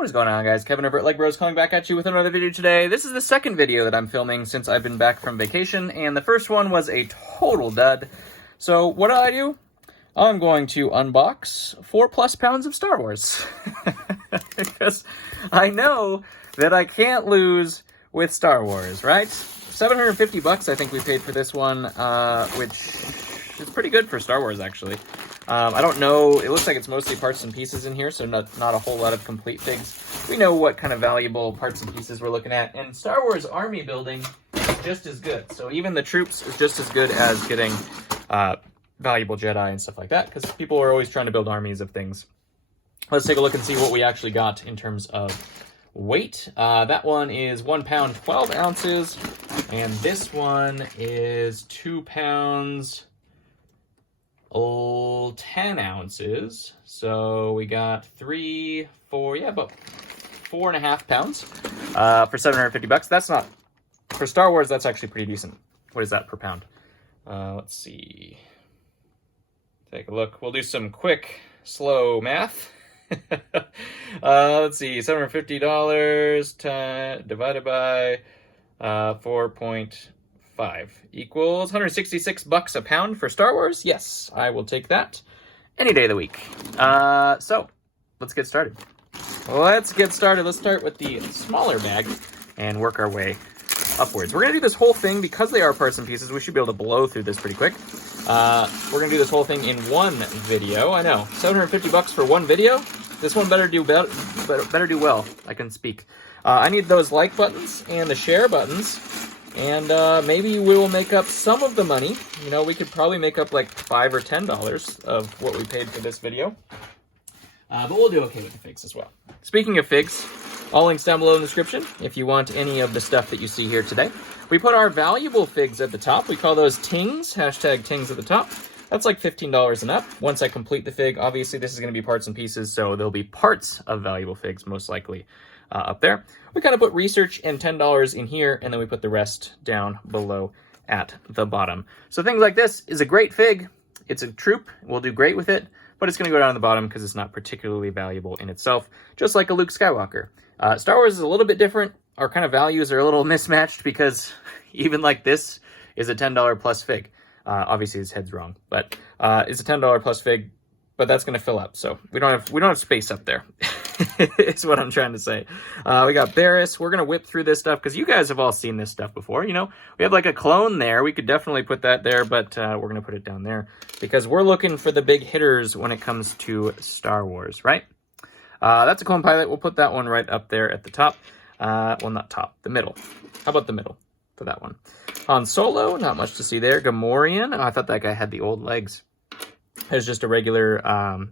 What is going on, guys? Kevin over at Legbros coming back at you with another video today. This is the second video that I'm filming since I've been back from vacation, and the first one was a total dud. So what do? I'm going to unbox 4+ pounds of Star Wars. Because I know that I can't lose with Star Wars, right? $750 I think we paid for this one, which is pretty good for Star Wars, actually. I don't know, it looks like it's mostly parts and pieces in here, so not a whole lot of complete figs. We know what kind of valuable parts and pieces we're looking at, and Star Wars army building is just as good. So even the troops is just as good as getting valuable Jedi and stuff like that, because people are always trying to build armies of things. Let's take a look and see what we actually got in terms of weight. That one is 1 pound 12 ounces, and this one is 2 pounds 10 ounces. So we got about 4.5 pounds for $750. That's not, for Star Wars, that's actually pretty decent. What is that per pound? Let's see. Take a look. We'll do some quick, slow math. Let's see, $750 divided by 4.5 equals $166 a pound for Star Wars. Yes, I will take that any day of the week. So let's get started. Let's start with the smaller bag and work our way upwards. We're gonna do this whole thing because they are parts and pieces. We should be able to blow through this pretty quick. We're gonna do this whole thing in one video. I know, $750 for one video. This one better do well. I can speak. I need those like buttons and the share buttons, and maybe we will make up some of the money. You know, we could probably make up like $5 or $10 of what we paid for this video. But we'll do okay with the figs as well. Speaking of figs, all links down below in the description if you want any of the stuff that you see here today. We put our valuable figs at the top. We call those tings, hashtag tings at the top. That's like $15 and up. Once I complete the fig, obviously this is going to be parts and pieces, so there'll be parts of valuable figs most likely up there. We kind of put research and $10 in here, and then we put the rest down below at the bottom. So things like this is a great fig. It's a troop. We'll do great with it, but it's going to go down at the bottom because it's not particularly valuable in itself, just like a Luke Skywalker. Star Wars is a little bit different. Our kind of values are a little mismatched because even like this is a $10 plus fig. Obviously his head's wrong, but it's a $10 plus fig, but that's going to fill up. So we don't have space up there. Is what I'm trying to say. We got Barris. We're going to whip through this stuff because you guys have all seen this stuff before. You know, we have like a clone there. We could definitely put that there, but we're going to put it down there because we're looking for the big hitters when it comes to Star Wars, right? That's a clone pilot. We'll put that one right up there at the top. Well, not top, the middle. How about the middle for that one? Han Solo, not much to see there. Gamorrean. Oh, I thought that guy had the old legs. There's just a regular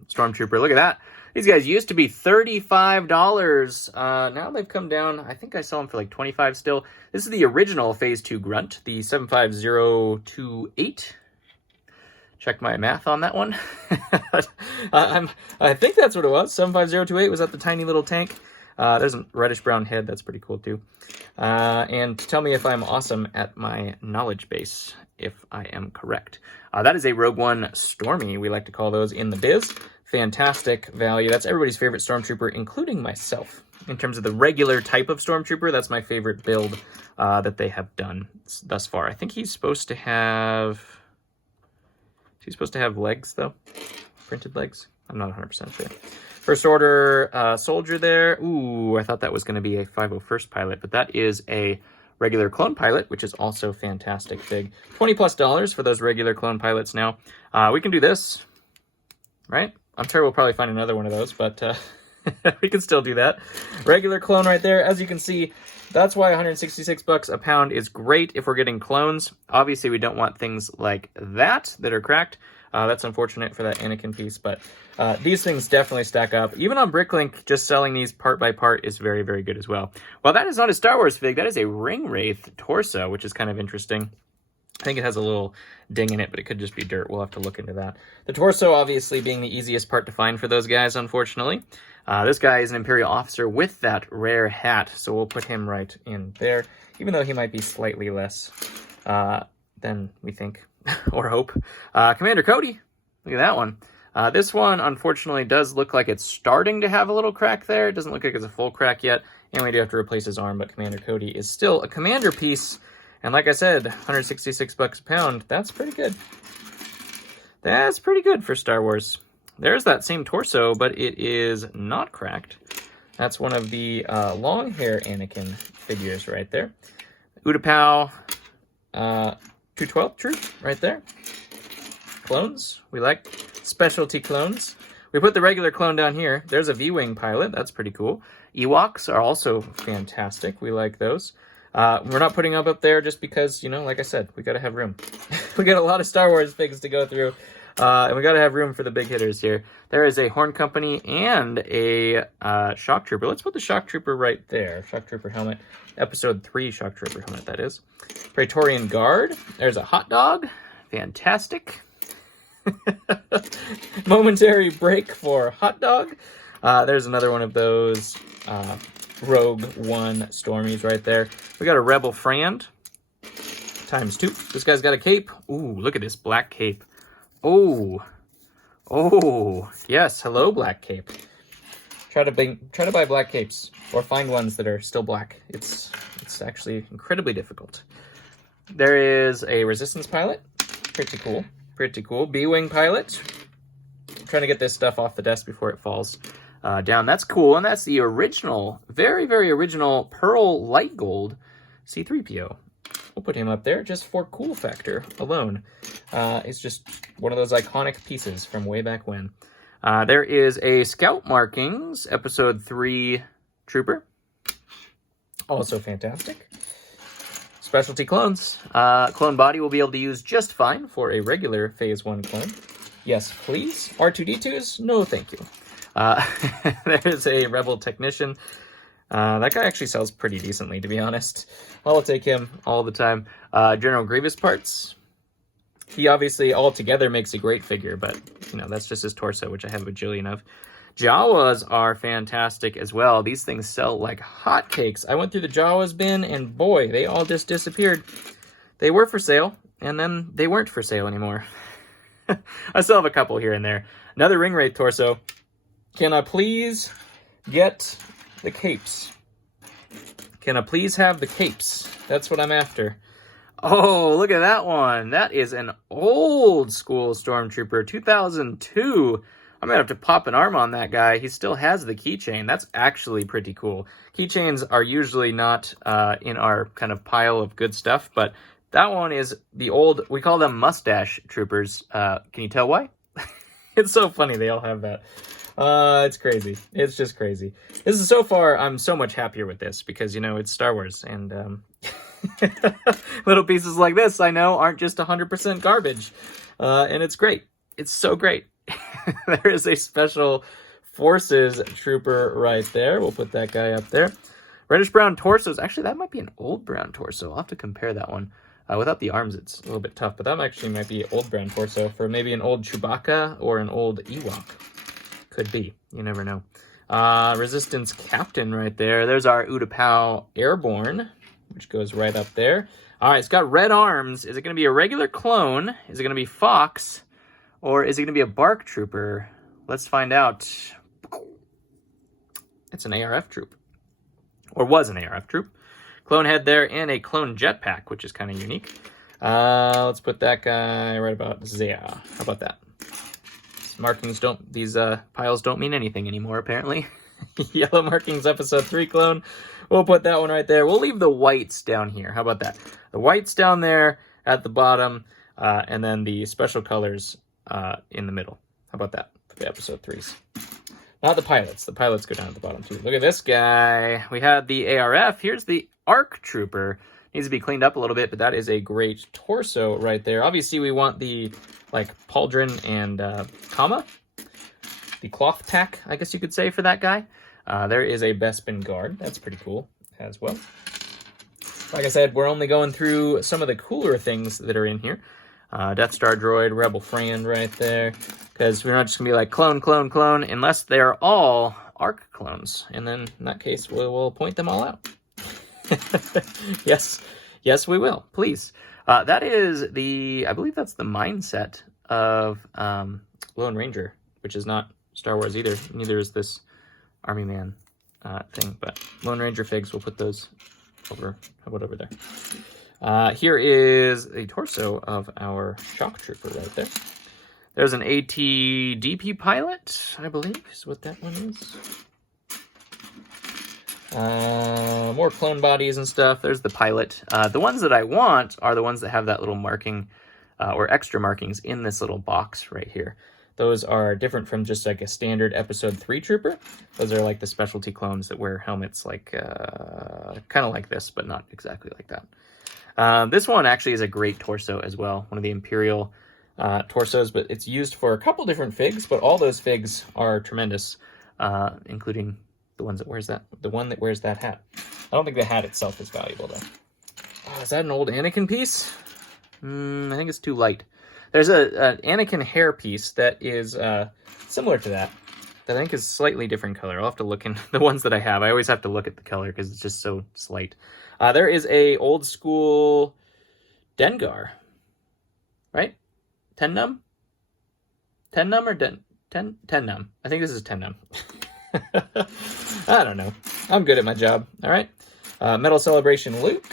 stormtrooper. Look at that. These guys used to be $35. Now they've come down. I think I saw them for like $25 still. This is the original Phase 2 Grunt, the 75028. Check my math on that one. I think that's what it was. 75028 was that the tiny little tank. There's a reddish brown head. That's pretty cool too. And tell me if I'm awesome at my knowledge base, if I am correct. That is a Rogue One Stormy. We like to call those in the biz. Fantastic value. That's everybody's favorite Stormtrooper, including myself. In terms of the regular type of Stormtrooper, that's my favorite build that they have done thus far. I think he's supposed to have... Is he supposed to have legs, though? Printed legs? I'm not 100% sure. First Order soldier there. Ooh, I thought that was going to be a 501st pilot, but that is a regular clone pilot, which is also fantastic fig. $20+ for those regular clone pilots now. We can do this, right? I'm sure we'll probably find another one of those, but we can still do that. Regular clone right there. As you can see, that's why $166 a pound is great if we're getting clones. Obviously, we don't want things like that are cracked. That's unfortunate for that Anakin piece, but these things definitely stack up. Even on Bricklink, just selling these part by part is very, very good as well. Well, that is not a Star Wars fig. That is a Ring Wraith torso, which is kind of interesting. I think it has a little ding in it, but it could just be dirt. We'll have to look into that. The torso, obviously, being the easiest part to find for those guys, unfortunately. This guy is an Imperial officer with that rare hat, so we'll put him right in there, even though he might be slightly less than we think or hope. Commander Cody, look at that one. This one, unfortunately, does look like it's starting to have a little crack there. It doesn't look like it's a full crack yet, and we do have to replace his arm, but Commander Cody is still a commander piece, and like I said, 166 bucks a pound. That's pretty good. That's pretty good for Star Wars. There's that same torso, but it is not cracked. That's one of the long hair Anakin figures right there. Utapau 212 troop right there. Clones. We like specialty clones. We put the regular clone down here. There's a V-Wing pilot. That's pretty cool. Ewoks are also fantastic. We like those. We're not putting up there just because, you know, like I said, we got to have room. We got a lot of Star Wars figs to go through. And we got to have room for the big hitters here. There is a Horn Company and a Shock Trooper. Let's put the Shock Trooper right there. Shock Trooper helmet. Episode 3 Shock Trooper helmet, that is. Praetorian Guard. There's a hot dog. Fantastic. Momentary break for hot dog. There's another one of those Rogue One Stormies right there. We got a Rebel Frand. ×2. This guy's got a cape. Ooh, look at this black cape. Oh, yes. Hello, black cape. Try to buy black capes or find ones that are still black. It's actually incredibly difficult. There is a Resistance pilot. Pretty cool. Pretty cool. B-Wing pilot. I'm trying to get this stuff off the desk before it falls down. That's cool, and that's the original, very, very original Pearl Light Gold C-3PO. We'll put him up there just for cool factor alone. It's just one of those iconic pieces from way back when. There is a Scout Markings Episode 3 Trooper. Also fantastic. Specialty clones. Clone body will be able to use just fine for a regular Phase 1 clone. Yes, please. R2-D2s? No, thank you. There's a Rebel Technician. That guy actually sells pretty decently, to be honest. I'll take him all the time. General Grievous parts. He obviously altogether makes a great figure, but, you know, that's just his torso, which I have a bajillion of. Jawas are fantastic as well. These things sell like hotcakes. I went through the Jawas bin, and boy, they all just disappeared. They were for sale, and then they weren't for sale anymore. I still have a couple here and there. Another Ring Wraith torso. Can I please get the capes? Can I please have the capes? That's what I'm after. Oh, look at that one. That is an old school Stormtrooper, 2002. I'm going to have to pop an arm on that guy. He still has the keychain. That's actually pretty cool. Keychains are usually not in our kind of pile of good stuff, but that one is the old, we call them mustache troopers. Can you tell why? It's so funny they all have that. It's crazy. It's just crazy. This is so far, I'm so much happier with this because, you know, it's Star Wars and little pieces like this, I know, aren't just 100% garbage. And it's great. It's so great. There is a Special Forces trooper right there. We'll put that guy up there. Reddish brown torsos. Actually, that might be an old brown torso. I'll have to compare that one. Without the arms, it's a little bit tough, but that actually might be old brown torso for maybe an old Chewbacca or an old Ewok. Could be. You never know. Resistance Captain right there. There's our Utapau Airborne, which goes right up there. All right, it's got red arms. Is it going to be a regular clone? Is it going to be Fox? Or is it going to be a Bark Trooper? Let's find out. It's an ARF troop. Or was an ARF troop. Clone head there and a clone jetpack, which is kind of unique. Let's put that guy right about there. How about that? These piles don't mean anything anymore, apparently. Yellow Markings Episode 3 clone. We'll put that one right there. We'll leave the whites down here. How about that? The whites down there at the bottom, and then the special colors in the middle. How about that for the Episode 3s? Not the pilots. The pilots go down at the bottom, too. Look at this guy. We had the ARF. Here's the ARC Trooper. Needs to be cleaned up a little bit, but that is a great torso right there. Obviously, we want the, like, pauldron and comma. The cloth tack, I guess you could say, for that guy. There is a Bespin Guard. That's pretty cool as well. Like I said, we're only going through some of the cooler things that are in here. Death Star Droid, Rebel Frand right there. Because we're not just going to be like clone, clone, clone, unless they're all ARC clones. And then, in that case, we'll point them all out. Yes, we will. Please. That is I believe that's the mindset of Lone Ranger which is not Star Wars either. Neither is this Army Man thing, but Lone Ranger figs, we'll put those over, how about over there? Here is a torso of our Shock Trooper right there. There's an AT-DP pilot, I believe, is what that one is. More clone bodies and stuff. There's the pilot. The ones that I want are the ones that have that little marking or extra markings in this little box right here. Those are different from just like a standard episode 3 trooper. Those are like the specialty clones that wear helmets like kind of like this, but not exactly like that. This one actually is a great torso as well. One of the Imperial torsos, but it's used for a couple different figs, but all those figs are tremendous, including the ones that wears the one that wears that hat. I don't think the hat itself is valuable though. Oh, is that an old Anakin piece? I think it's too light. There's an Anakin hair piece that is similar to that I think is slightly different color. I'll have to look in the ones that I have. I always have to look at the color because it's just so slight. There is a old school Dengar, right? Tennum? Tennum or Tennum? I think this is Tennum. I don't know. I'm good at my job. All right. Metal Celebration Luke.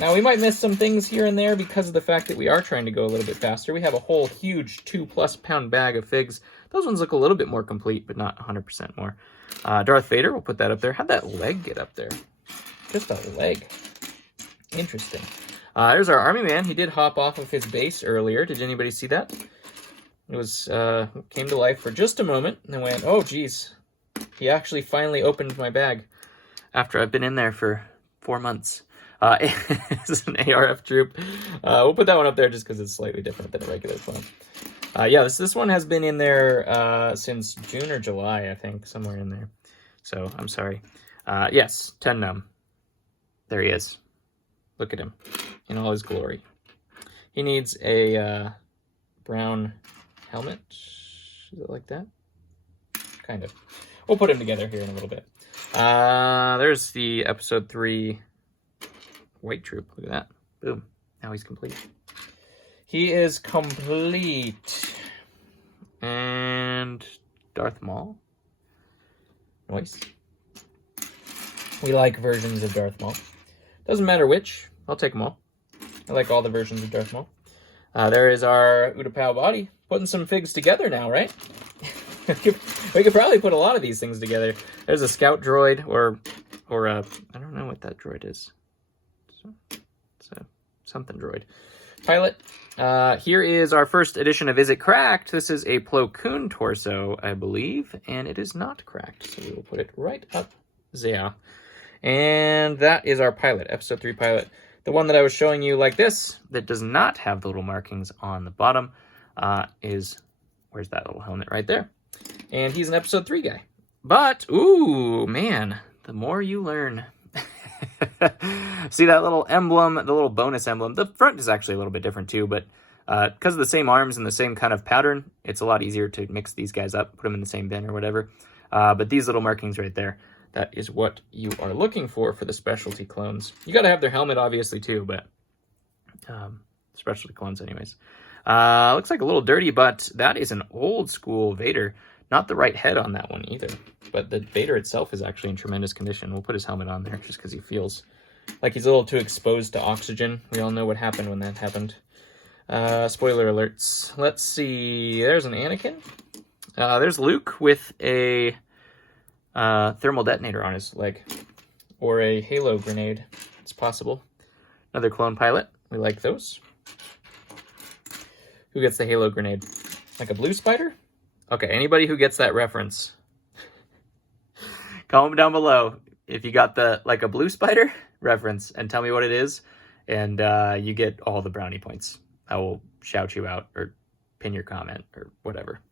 Now, we might miss some things here and there because of the fact that we are trying to go a little bit faster. We have a whole huge 2+ pound bag of figs. Those ones look a little bit more complete, but not 100% more. Darth Vader, we'll put that up there. How'd that leg get up there? Just a leg. Interesting. There's our Army Man. He did hop off of his base earlier. Did anybody see that? It was came to life for just a moment and then went, oh, geez. He actually finally opened my bag after I've been in there for 4 months. It's an ARF troop. We'll put that one up there just because it's slightly different than a regular clone. Yeah, this one has been in there since June or July, I think, somewhere in there. So, I'm sorry. Yes, Tennum. There he is. Look at him in all his glory. He needs a brown helmet. Is it like that? Kind of. We'll put him together here in a little bit. There's the episode 3 white troop. Look at that. Boom. Now he's complete. He is complete. And Darth Maul. Nice. We like versions of Darth Maul. Doesn't matter which. I'll take them all. I like all the versions of Darth Maul. There is our Utapau body. Putting some figs together now, right? We could probably put a lot of these things together. There's a scout droid or a, I don't know what that droid is. It's a something droid. Pilot. Here is our first edition of Is It Cracked? This is a Plo Koon torso, I believe, and it is not cracked. So we will put it right up there. And that is our pilot, episode 3 pilot. The one that I was showing you like this, that does not have the little markings on the bottom, where's that little helmet right there? And he's an episode 3 guy. But, ooh, man, the more you learn. See that little emblem, the little bonus emblem? The front is actually a little bit different too, but because of the same arms and the same kind of pattern, it's a lot easier to mix these guys up, put them in the same bin or whatever. But these little markings right there, that is what you are looking for the specialty clones. You got to have their helmet, obviously, too, but specialty clones anyways. Looks like a little dirty, but that is an old school Vader. Not the right head on that one either, but the Vader itself is actually in tremendous condition. We'll put his helmet on there just because he feels like he's a little too exposed to oxygen. We all know what happened when that happened. Spoiler alerts. Let's see. There's an Anakin. There's Luke with a thermal detonator on his leg, or a halo grenade. It's possible. Another clone pilot. We like those. Who gets the halo grenade? Like a blue spider? Okay, anybody who gets that reference, comment down below if you got the like a blue spider reference and tell me what it is, and you get all the brownie points. I will shout you out or pin your comment or whatever.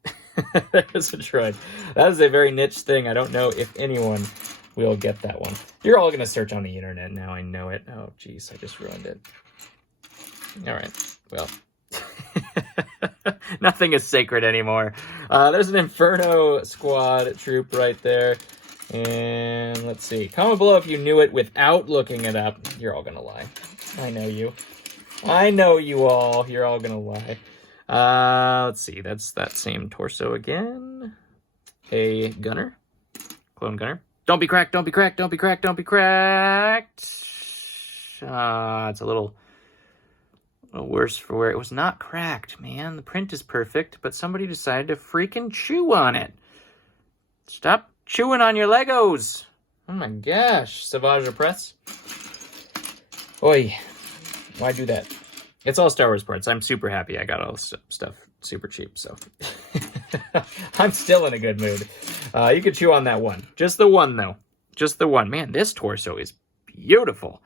There's a droid. That is a very niche thing. I don't know if anyone will get that one. You're all going to search on the internet now. I know it. Oh, geez, I just ruined it. All right, well. Nothing is sacred anymore. There's an Inferno squad troop right there. And let's see. Comment below if you knew it without looking it up. You're all going to lie. I know you. I know you all. You're all going to lie. Let's see. That's that same torso again. A gunner. Clone gunner. Don't be cracked. Don't be cracked. Don't be cracked. Don't be cracked. It's a little worse for where it was not cracked, man. The print is perfect, but somebody decided to freaking chew on it. Stop chewing on your Legos. Oh my gosh. Savage Press. Oi. Why do that? It's all Star Wars parts. I'm super happy I got all this stuff super cheap, so. I'm still in a good mood. You could chew on that one. Just the one, though. Just the one. Man, this torso is beautiful.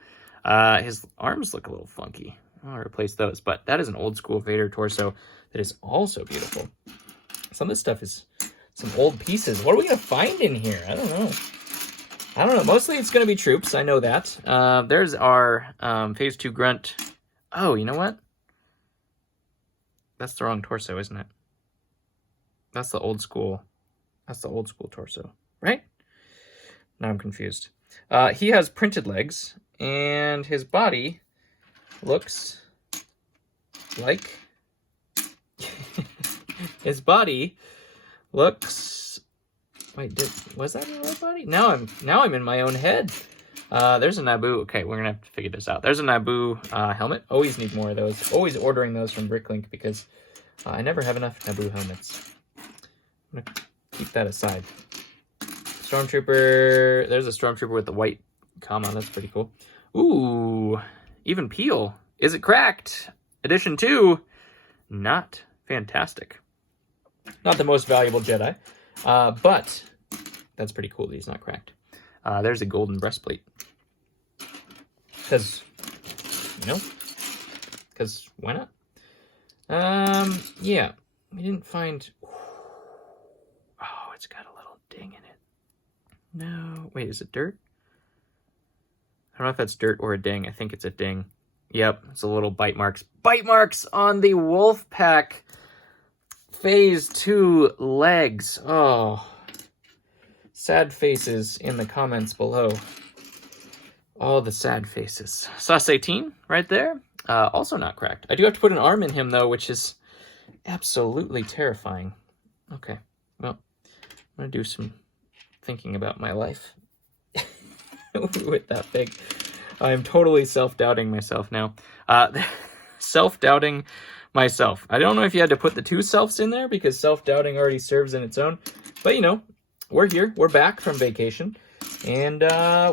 His arms look a little funky. I'll replace those. But that is an old school Vader torso that is also beautiful. Some of this stuff is some old pieces. What are we going to find in here? I don't know. Mostly it's going to be troops. I know that. There's our Phase 2 Grunt. Oh, you know what? That's the wrong torso, isn't it? That's the old school. That's the old school torso, right? Now I'm confused. He has printed legs, and his body looks like his body looks. Wait, was that the right body? Now I'm in my own head. There's a Naboo. Okay, we're gonna have to figure this out. There's a Naboo helmet. Always need more of those. Always ordering those from Bricklink because I never have enough Naboo helmets. I'm gonna keep that aside. Stormtrooper. There's a Stormtrooper with the white comma. That's pretty cool. Ooh, even peel. Is it cracked? Edition 2. Not fantastic. Not the most valuable Jedi, but that's pretty cool that he's not cracked. There's a golden breastplate. Because, because why not? Yeah, we didn't find. Oh, it's got a little ding in it. No, wait, is it dirt? I don't know if that's dirt or a ding. I think it's a ding. Yep, it's a little bite marks. Bite marks on the Wolfpack Phase 2 legs. Oh, sad faces in the comments below. All the sad faces. Sauce 18 right there. Also not cracked. I do have to put an arm in him, though, which is absolutely terrifying. Okay, well, I'm going to do some thinking about my life with that pig. I'm totally self-doubting myself now. Self-doubting myself. I don't know if you had to put the two selves in there because self-doubting already serves in its own. But, we're here. We're back from vacation. And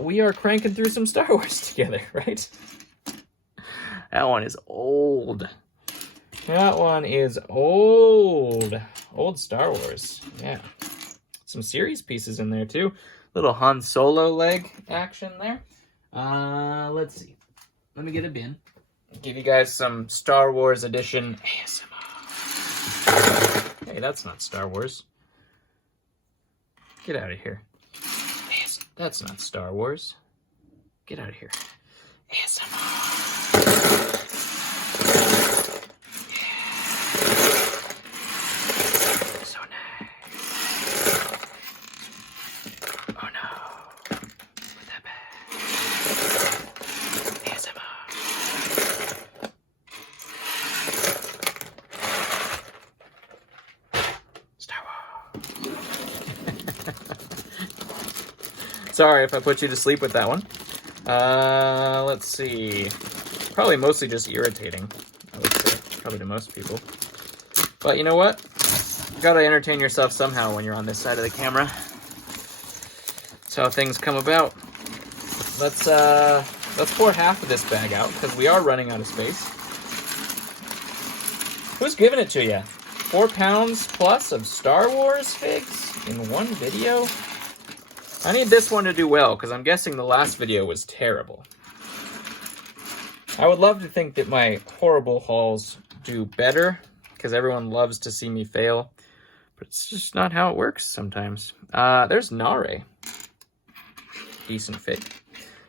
we are cranking through some Star Wars together, right? That one is old. That one is old. Old Star Wars. Yeah. Some series pieces in there, too. Little Han Solo leg action there. Let's see. Let me get a bin. Give you guys some Star Wars edition ASMR. Hey, that's not Star Wars. Get out of here. That's not Star Wars. Get out of here. ASMR. So nice. Oh no. Put that back. ASMR. Star Wars. Sorry if I put you to sleep with that one. Let's see. Probably mostly just irritating, I would say. Probably to most people. But you know what? You gotta entertain yourself somehow when you're on this side of the camera. That's how things come about. Let's pour half of this bag out, because we are running out of space. Who's giving it to you? 4 pounds plus of Star Wars figs in one video? I need this one to do well, because I'm guessing the last video was terrible. I would love to think that my horrible hauls do better, because everyone loves to see me fail. But it's just not how it works sometimes. There's Nare. Decent fig.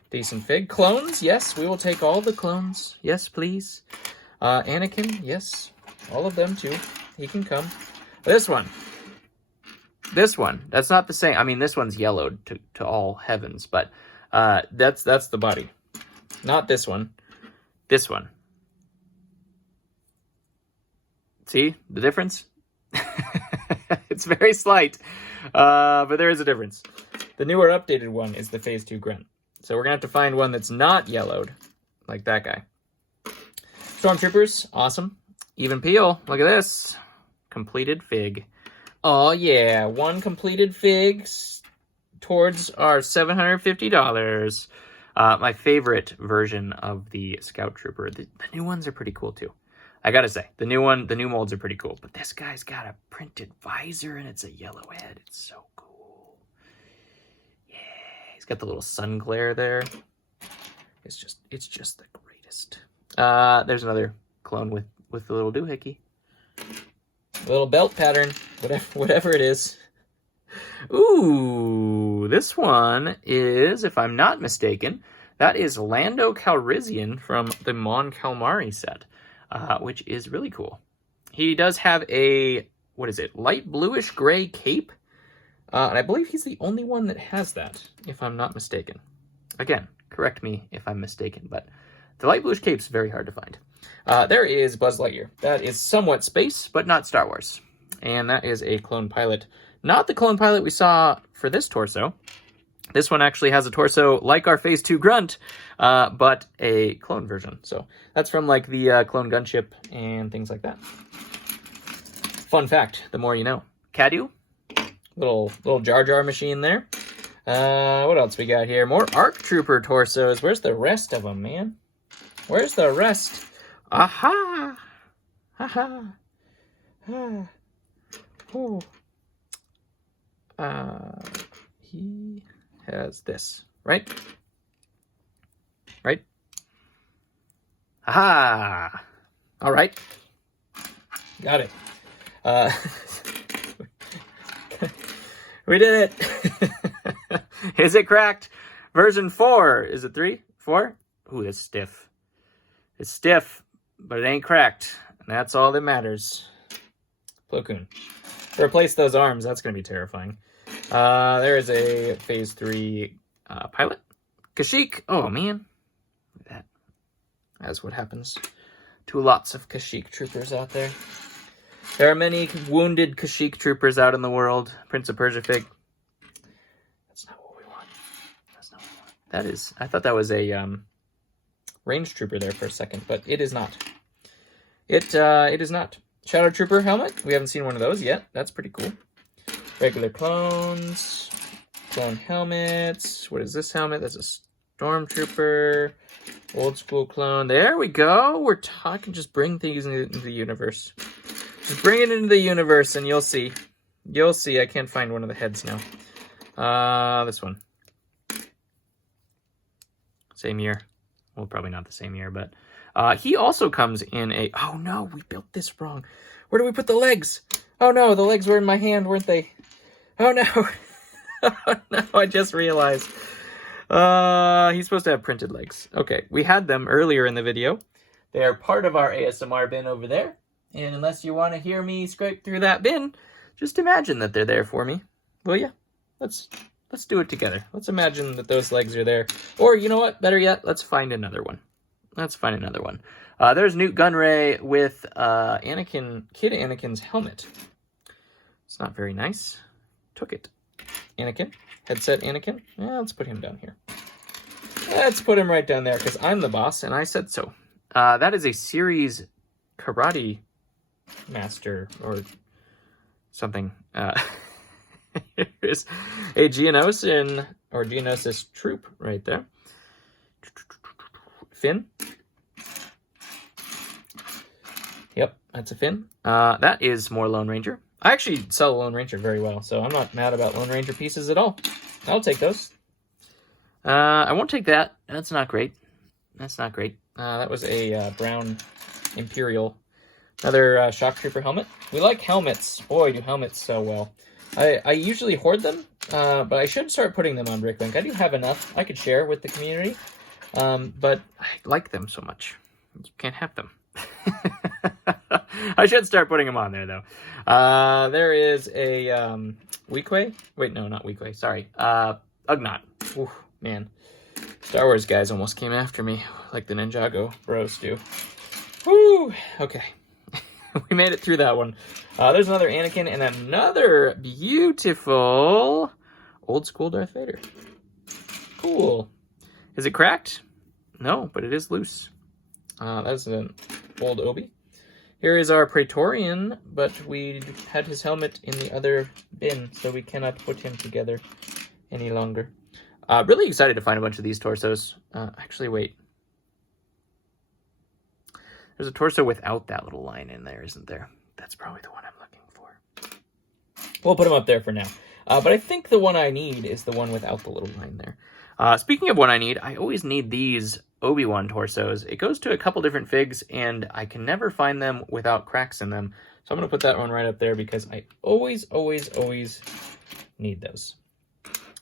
Decent fig. Clones, yes, we will take all the clones. Yes, please. Anakin, yes. All of them, too. He can come. This one. This one, that's not the same. I mean, this one's yellowed to all heavens, but that's the body. Not this one. This one. See the difference? It's very slight, but there is a difference. The newer updated one is the Phase 2 Grunt. So we're going to have to find one that's not yellowed, like that guy. Stormtroopers, awesome. Even peel, look at this. Completed fig. Oh yeah, one completed fig towards our $750. My favorite version of the Scout Trooper. The new ones are pretty cool too. I gotta say, the new molds are pretty cool. But this guy's got a printed visor and it's a yellow head. It's so cool. Yeah, he's got the little sun glare there. It's just the greatest. There's another clone with the little doohickey. A little belt pattern, whatever it is. Ooh, this one is, if I'm not mistaken, that is Lando Calrissian from the Mon Calamari set, which is really cool. He does have a, what is it, light bluish gray cape, and I believe he's the only one that has that, if I'm not mistaken. Again, correct me if I'm mistaken, but the light bluish cape's very hard to find. There is Buzz Lightyear. That is somewhat space, but not Star Wars. And that is a clone pilot. Not the clone pilot we saw for this torso. This one actually has a torso like our Phase 2 Grunt, but a clone version. So that's from like the clone gunship and things like that. Fun fact, the more you know. Cadu, little Jar Jar machine there. What else we got here? More ARC Trooper torsos. Where's the rest of them, man? Where's the rest? Aha! Aha! Ah. Oh. He has this, right? Right? Aha! All right. Got it. We did it! Is it cracked? Version 4. Is it 3? 4? Ooh, that's stiff. It's stiff, but it ain't cracked. And that's all that matters. Plo Koon. To replace those arms, that's going to be terrifying. There is a Phase 3 pilot. Kashyyyk. Oh, man. That's what happens to lots of Kashyyyk troopers out there. There are many wounded Kashyyyk troopers out in the world. Prince of Persia fig. That's not what we want. That's not what we want. That is... I thought that was a range trooper there for a second, but it is not. It is not. Shadow Trooper helmet. We haven't seen one of those yet. That's pretty cool. Regular clones. Clone helmets. What is this helmet? That's a Stormtrooper. Old school clone. There we go. We're talking. Just bring things into the universe. Just bring it into the universe and you'll see. You'll see. I can't find one of the heads now. This one. Same year. Well, probably not the same year, but... he also comes in a... Oh, no, we built this wrong. Where do we put the legs? Oh, no, the legs were in my hand, weren't they? Oh, no. Oh, no, I just realized. He's supposed to have printed legs. Okay, we had them earlier in the video. They are part of our ASMR bin over there. And unless you want to hear me scrape through that bin, just imagine that they're there for me. Will ya? Let's do it together. Let's imagine that those legs are there. Or, you know what? Better yet, let's find another one. Let's find another one. There's Newt Gunray with Kid Anakin's helmet. It's not very nice. Took it. Anakin. Headset Anakin. Yeah, let's put him down here. Let's put him right down there because I'm the boss and I said so. That is a series karate master or something. Here's a Geonosian or Geonosis troop right there. Finn. Yep, that's a Finn. That is more Lone Ranger. I actually sell Lone Ranger very well, so I'm not mad about Lone Ranger pieces at all. I'll take those. I won't take that. That's not great. That's not great. That was a brown Imperial. Another Shock Trooper helmet. We like helmets. Boy, do helmets so well. I usually hoard them, but I should start putting them on Bricklink. I do have enough I could share with the community, but I like them so much. You can't have them. I should start putting them on there, though. There is a Weequay. Wait, no, not Weequay. Sorry. Ugnaught. Ooh, man. Star Wars guys almost came after me, like the Ninjago bros do. Woo! Okay. We made it through that one. There's another Anakin and another beautiful old school Darth Vader. Cool. Is it cracked? No, but it is loose. That's an old Obi. Here is our Praetorian, but we had his helmet in the other bin, so we cannot put him together any longer. Really excited to find a bunch of these torsos. Actually, wait. There's a torso without that little line in there, isn't there? That's probably the one I'm looking for. We'll put him up there for now. But I think the one I need is the one without the little line there. Speaking of one I need, I always need these Obi-Wan torsos. It goes to a couple different figs, and I can never find them without cracks in them. So I'm going to put that one right up there because I always need those.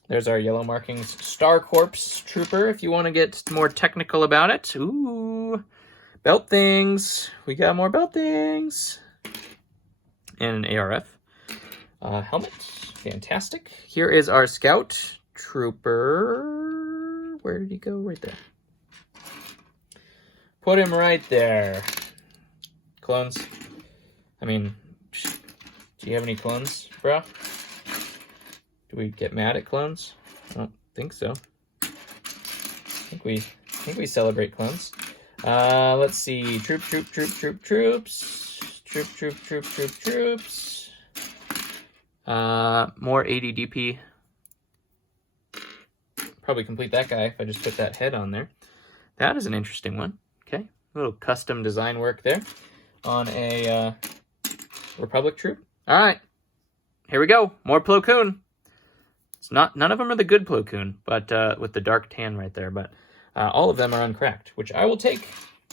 There's our yellow markings Star Corps Trooper, if you want to get more technical about it. Ooh, belt things. We got more belt things. And an ARF. Helmet. Fantastic. Here is our Scout Trooper. Where did he go? Right there. Put him right there. Clones. I mean, do you have any clones, bro? Do we get mad at clones? I don't think so. I think we celebrate clones. Let's see. Troops. More ADDP. Probably complete that guy if I just put that head on there. That is an interesting one. Okay, a little custom design work there on a Republic troop. All right, here we go. More Plo Koon. It's not, none of them are the good Plo Koon, but with the dark tan right there. But all of them are uncracked, which I will take.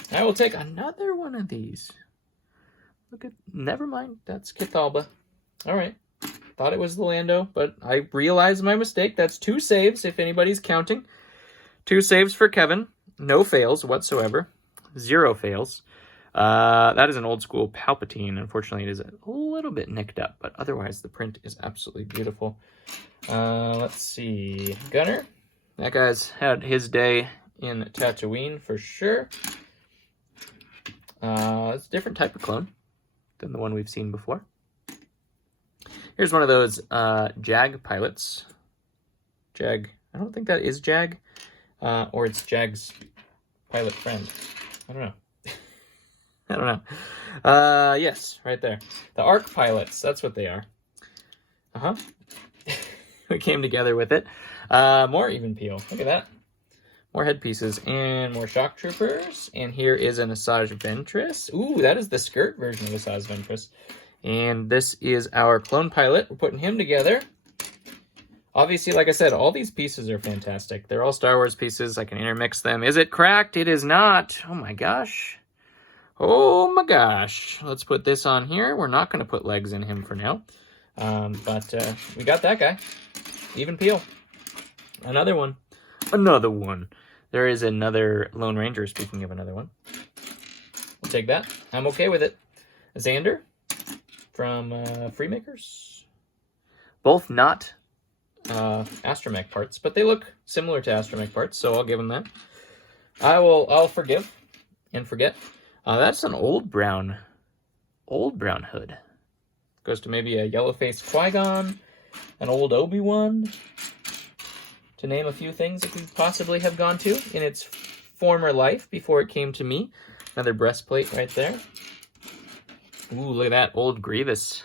I will take another one of these. Look at, never mind. That's Kithalba. All right. Thought it was the Lando, but I realized my mistake. That's 2 saves, if anybody's counting. 2 saves for Kevin. No fails whatsoever. 0 fails. That is an old school Palpatine. Unfortunately, it is a little bit nicked up, but otherwise the print is absolutely beautiful. Let's see. Gunner. That guy's had his day in Tatooine for sure. It's a different type of clone than the one we've seen before. Here's one of those Jag pilots. Jag. I don't think that is Jag. Or it's Jag's pilot friend. I don't know. I don't know. Yes, right there. The ARC pilots. That's what they are. Uh-huh. We came together with it. More even peel. Look at that. More headpieces and more shock troopers. And here is an Asajj Ventress. Ooh, that is the skirt version of Asajj Ventress. And this is our clone pilot. We're putting him together. Obviously, like I said, all these pieces are fantastic. They're all Star Wars pieces. I can intermix them. Is it cracked? It is not. Oh my gosh. Oh my gosh. Let's put this on here. We're not going to put legs in him for now. But we got that guy. Even peel. Another one. Another one. There is another Lone Ranger, speaking of another one. We'll take that. I'm okay with it. Xander from Freemakers. Both not astromech parts, but they look similar to astromech parts, so I'll give them that. I'll forgive and forget. That's an old brown hood. Goes to maybe a yellow-faced Qui-Gon, an old Obi-Wan, to name a few things it could possibly have gone to in its former life before it came to me. Another breastplate right there. Ooh, look at that, old Grievous.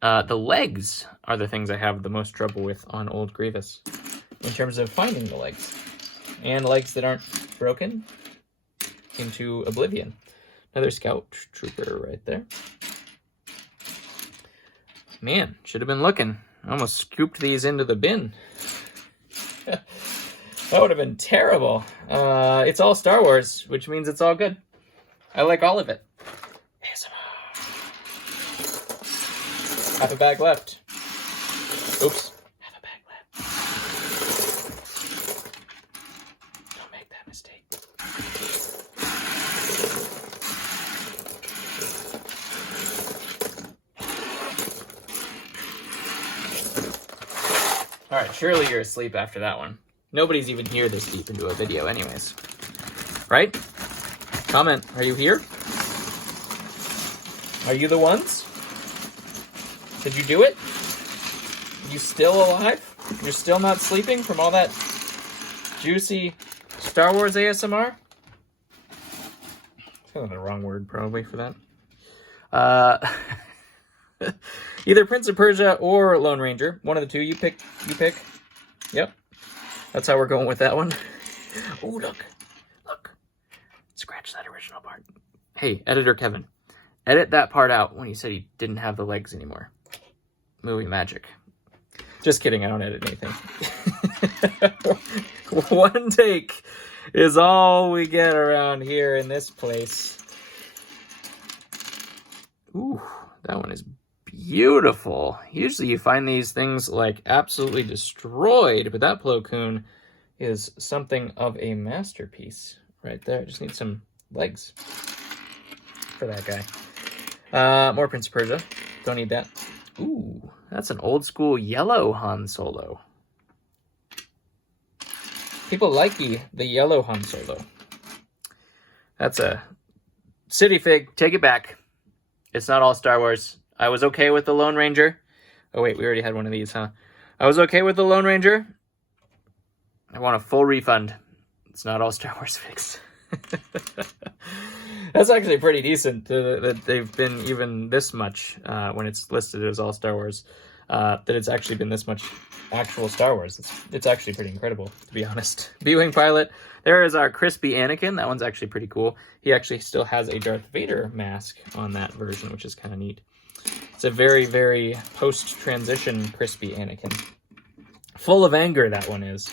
The legs are the things I have the most trouble with on old Grievous in terms of finding the legs. And legs that aren't broken into oblivion. Another Scout Trooper right there. Man, should have been looking. I almost scooped these into the bin. That would have been terrible. It's all Star Wars, which means it's all good. I like all of it. ASMR. Half a bag left. Oops. Half a bag left. Don't make that mistake. All right, surely you're asleep after that one. Nobody's even here this deep into a video anyways. Right? Comment, are you here? Are you the ones? Did you do it? You still alive? You're still not sleeping from all that juicy Star Wars ASMR? Feeling the wrong word probably for that. Either Prince of Persia or Lone Ranger. One of the two. You pick. Yep. That's how we're going with that one. Oh, look. Scratch that original part. Hey, editor Kevin. Edit that part out when he said he didn't have the legs anymore. Movie magic. Just kidding, I don't edit anything. One take is all we get around here in this place. Ooh, that one is beautiful. Usually you find these things like absolutely destroyed, but that Plo Koon is something of a masterpiece right there. Just need some legs for that guy. More Prince of Persia. Don't need that. Ooh, that's an old school yellow Han Solo. People like the yellow Han Solo. That's a City Fig. Take it back. It's not all Star Wars. I was okay with the Lone Ranger. Oh wait, we already had one of these, huh? I was okay with the Lone Ranger. I want a full refund. It's not all Star Wars figs. That's actually pretty decent that they've been even this much when it's listed as all Star Wars. That it's actually been this much actual Star Wars. It's actually pretty incredible, to be honest. B-Wing Pilot. There is our crispy Anakin. That one's actually pretty cool. He actually still has a Darth Vader mask on that version, which is kind of neat. It's a very, very post-transition crispy Anakin. Full of anger, that one is.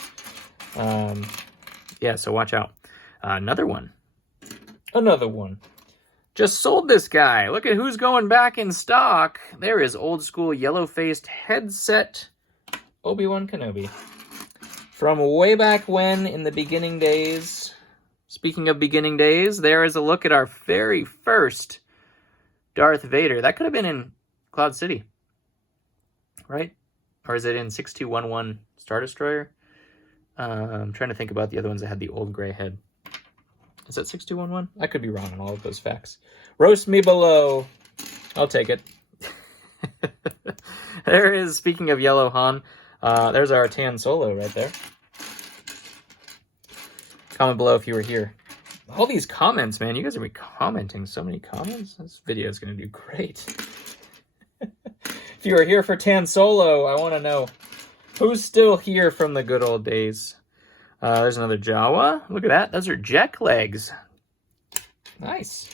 Yeah, so watch out. Another one. Just sold this guy. Look at who's going back in stock. There is old school yellow-faced headset Obi-Wan Kenobi. From way back when in the beginning days. Speaking of beginning days, there is a look at our very first Darth Vader. That could have been in Cloud City, right? Or is it in 6211 Star Destroyer? I'm trying to think about the other ones that had the old gray head. Is that 6211? I could be wrong on all of those facts. Roast me below. I'll take it. There is, speaking of yellow Han, there's our tan Solo right there. Comment below if you were here. All these comments, man. You guys are commenting so many comments. This video is going to do great. If you were here for Tan Solo, I want to know who's still here from the good old days. There's another Jawa. Look at that. Those are Jack legs. Nice.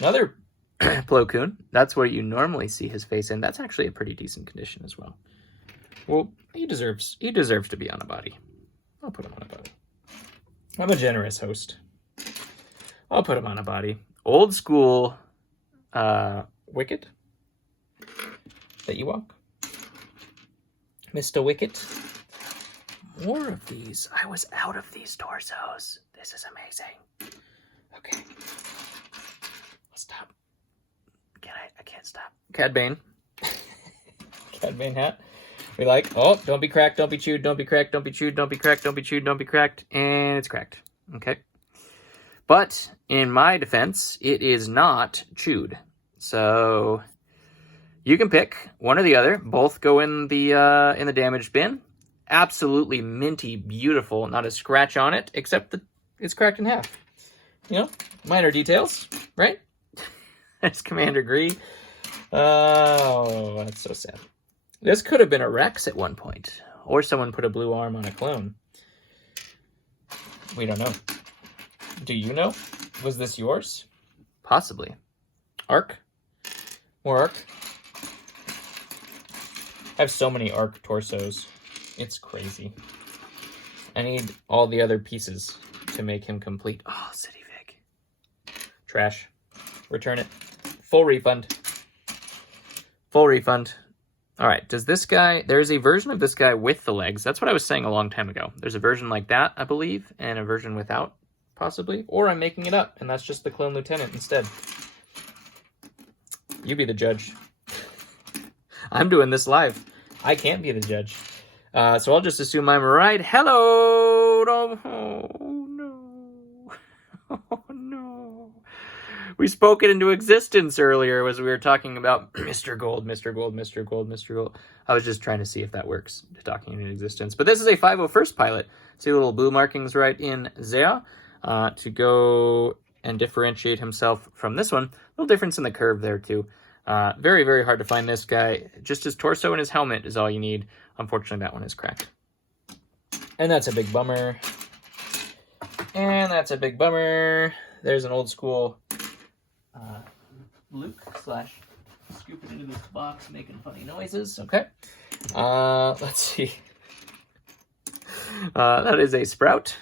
Another Plo Koon. That's where you normally see his face in. That's actually a pretty decent condition as well. Well, he deserves to be on a body. I'll put him on a body. I'm a generous host. I'll put him on a body. Old school Wicket. The Ewok. Mr. Wicket. More of these. I was out of these torsos. This is amazing. Okay. I'll stop. I can't stop. Cad Bane. Cad Bane hat. We like. Oh, don't be cracked, don't be chewed, don't be cracked, don't be chewed, don't be cracked, don't be chewed, don't be cracked. And it's cracked. Okay. But in my defense, it is not chewed. So you can pick one or the other. Both go in the damaged bin. Absolutely minty, beautiful. Not a scratch on it, except that it's cracked in half. You know, minor details, right? That's Commander Gree. Oh, that's so sad. This could have been a Rex at one point. Or someone put a blue arm on a clone. We don't know. Do you know? Was this yours? Possibly. Arc? More Arc? I have so many Arc torsos. It's crazy. I need all the other pieces to make him complete. Oh, City Vig. Trash. Return it. Full refund. Full refund. All right, does this guy... There's a version of this guy with the legs. That's what I was saying a long time ago. There's a version like that, I believe, and a version without, possibly. Or I'm making it up, and that's just the Clone Lieutenant instead. You be the judge. I'm doing this live. I can't be the judge. So I'll just assume I'm right. Hello! Oh, no. Oh, no. We spoke it into existence earlier as we were talking about Mr. Gold, Mr. Gold, Mr. Gold, Mr. Gold. I was just trying to see if that works, talking into existence. But this is a 501st pilot. See the little blue markings right in there to go and differentiate himself from this one. A little difference in the curve there, too. Very, very hard to find this guy. Just his torso and his helmet is all you need. Unfortunately, that one is cracked. And that's a big bummer. And that's a big bummer. There's an old school Luke / scooping into this box, making funny noises. Okay. Let's see. That is a Sprout.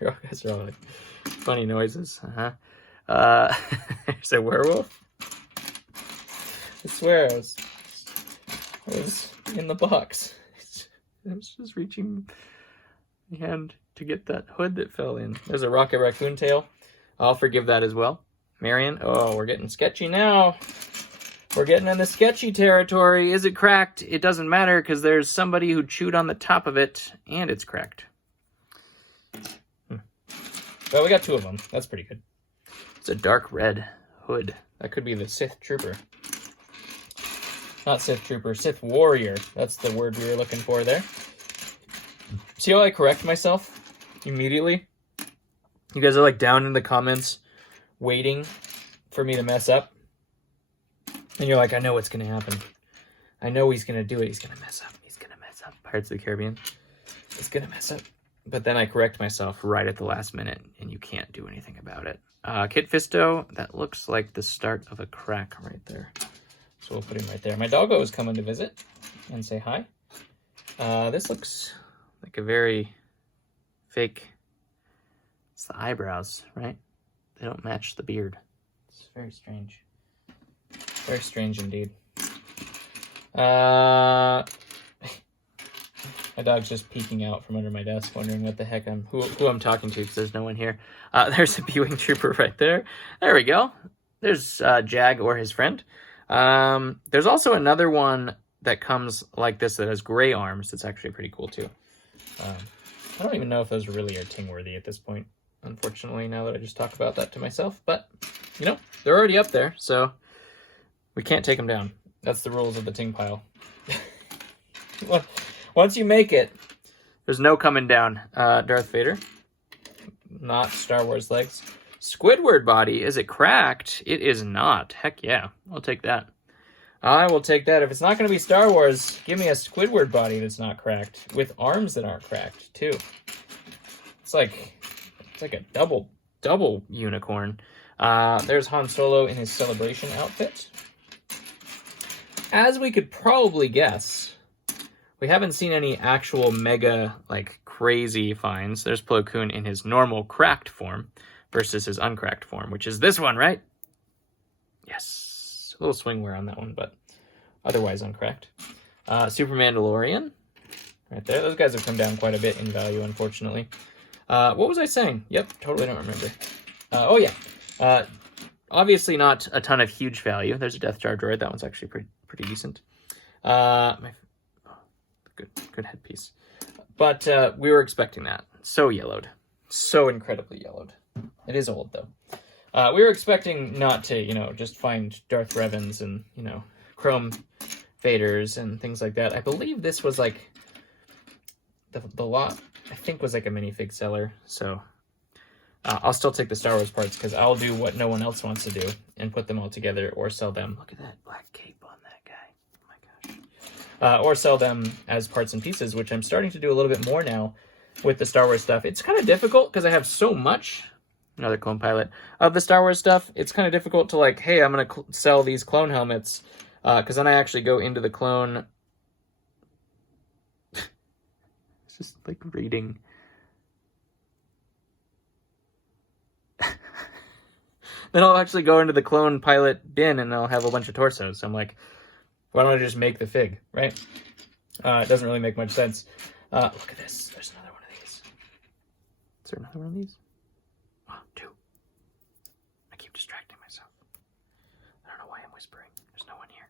You guys are all like funny noises. There's a werewolf. I swear I was in the box. I was just reaching my hand to get that hood that fell in. There's a Rocket Raccoon tail. I'll forgive that as well. Marion. Oh, we're getting sketchy now. We're getting in the sketchy territory. Is it cracked? It doesn't matter because there's somebody who chewed on the top of it and it's cracked. Well, we got 2 of them. That's pretty good. It's a dark red hood. That could be the Sith Trooper. Not Sith Trooper, Sith Warrior. That's the word we were looking for there. See how I correct myself immediately? You guys are like down in the comments waiting for me to mess up. And you're like, I know what's going to happen. I know he's going to do it. He's going to mess up. He's going to mess up. Pirates of the Caribbean. He's going to mess up. But then I correct myself right at the last minute, and you can't do anything about it. Kit Fisto, that looks like the start of a crack right there. So we'll put him right there. My doggo is coming to visit and say hi. This looks like a very fake. It's the eyebrows, right? They don't match the beard. It's very strange. Very strange indeed. My dog's just peeking out from under my desk, wondering what the heck who I'm talking to because there's no one here. There's a Bewing Trooper right there. There we go. There's Jag or his friend. There's also another one that comes like this that has gray arms. That's actually pretty cool too. I don't even know if those really are ting worthy at this point, unfortunately, now that I just talk about that to myself. But, you know, they're already up there, so we can't take them down. That's the rules of the ting pile. Once you make it, there's no coming down. Darth Vader. Not Star Wars legs. Squidward body. Is it cracked? It is not. Heck yeah. I'll take that. I will take that. If it's not going to be Star Wars, give me a Squidward body that's not cracked. With arms that aren't cracked, too. It's like a double unicorn. There's Han Solo in his celebration outfit. As we could probably guess, we haven't seen any actual mega, like, crazy finds. There's Plo Koon in his normal cracked form versus his uncracked form, which is this one, right? Yes. A little swing wear on that one, but otherwise uncracked. Super Mandalorian. Right there. Those guys have come down quite a bit in value, unfortunately. What was I saying? Yep, totally don't remember. Oh, yeah. Obviously not a ton of huge value. There's a Death Star droid. That one's actually pretty decent. Good headpiece. But we were expecting that. So yellowed. So incredibly yellowed. It is old, though. We were expecting not to, just find Darth Revans and, Chrome Vaders and things like that. I believe this was like the lot, I think, was like a minifig seller. So I'll still take the Star Wars parts because I'll do what no one else wants to do and put them all together or sell them. Look at that black cape on that guy. Oh my gosh. Or sell them as parts and pieces, which I'm starting to do a little bit more now with the Star Wars stuff. It's kind of difficult because I have so much, another clone pilot, of the Star Wars stuff. It's kind of difficult to like, hey, I'm going to sell these clone helmets because then I actually go into the clone. It's just like reading. Then I'll actually go into the clone pilot bin and I'll have a bunch of torsos. So I'm like, why don't I just make the fig, right? It doesn't really make much sense. Look at this. There's another one of these. Is there another one of these? Oh, 2. I keep distracting myself. I don't know why I'm whispering. There's no one here.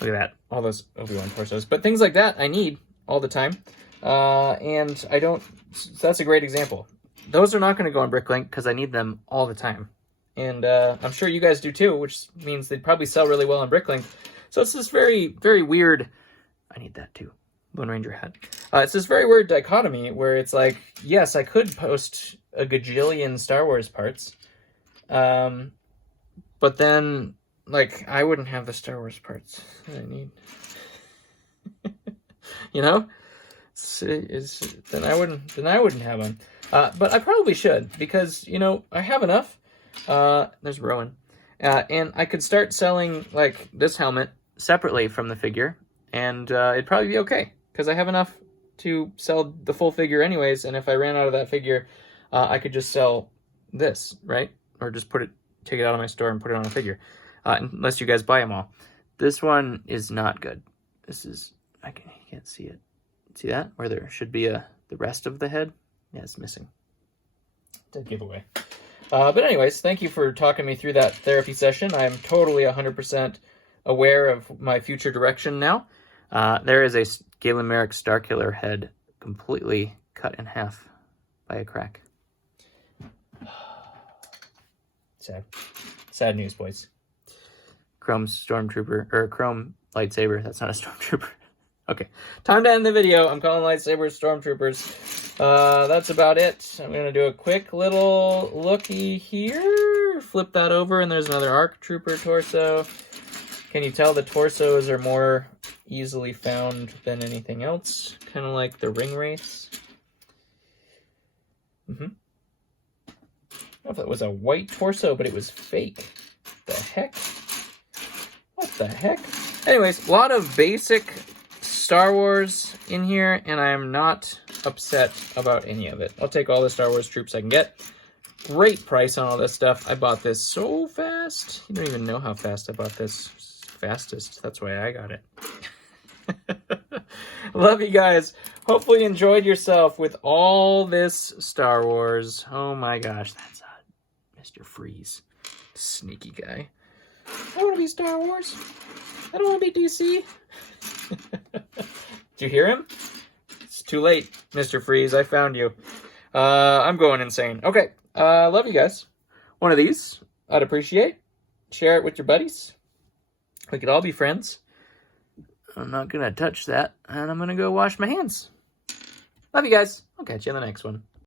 Look at that. All those Obi-Wan torsos. But things like that I need all the time. And I don't... So that's a great example. those are not going to go on Bricklink because I need them all the time. And I'm sure you guys do too, which means they'd probably sell really well on Bricklink. So it's this very, very weird... I need that too. Lone Ranger hat. It's this very weird dichotomy where it's like, yes, I could post a gajillion Star Wars parts. But then, like, I wouldn't have the Star Wars parts that I need. You know? Then I wouldn't have them. But I probably should, because, you know, I have enough. There's Rowan. And I could start selling, like, this helmet separately from the figure, and it'd probably be okay, because I have enough to sell the full figure anyways, and if I ran out of that figure, I could just sell this, right? Or just take it out of my store and put it on a figure, unless you guys buy them all. This one is not good. This is, you can't see it. See that? Where there should be the rest of the head? Yeah, it's missing. Dead giveaway. But anyways, thank you for talking me through that therapy session. I'm totally 100% aware of my future direction now. There is a Galen Merrick Starkiller head completely cut in half by a crack. Sad. Sad news, boys. Chrome Stormtrooper, or Chrome Lightsaber. That's not a Stormtrooper. Okay, time to end the video. I'm calling lightsabers Stormtroopers. That's about it. I'm going to do a quick little looky here. Flip that over, and there's another ARC Trooper torso. Can you tell the torsos are more easily found than anything else? Kind of like the ring race. I don't know if that was a white torso, but it was fake. The heck? What the heck? Anyways, a lot of basic Star Wars in here, and I am not upset about any of it. I'll take all the Star Wars troops I can get. Great price on all this stuff. I bought this so fast. You don't even know how fast I bought this. Fastest. That's why I got it. Love you guys. Hopefully you enjoyed yourself with all this Star Wars. Oh my gosh, that's Mr. Freeze. Sneaky guy. I want to be Star Wars. I don't want to be DC. Do you hear him? It's too late, Mr. Freeze. I found you. I'm going insane. Okay. Love you guys. One of these I'd appreciate. Share it with your buddies. We could all be friends. I'm not going to touch that, and I'm going to go wash my hands. Love you guys. I'll catch you in the next one.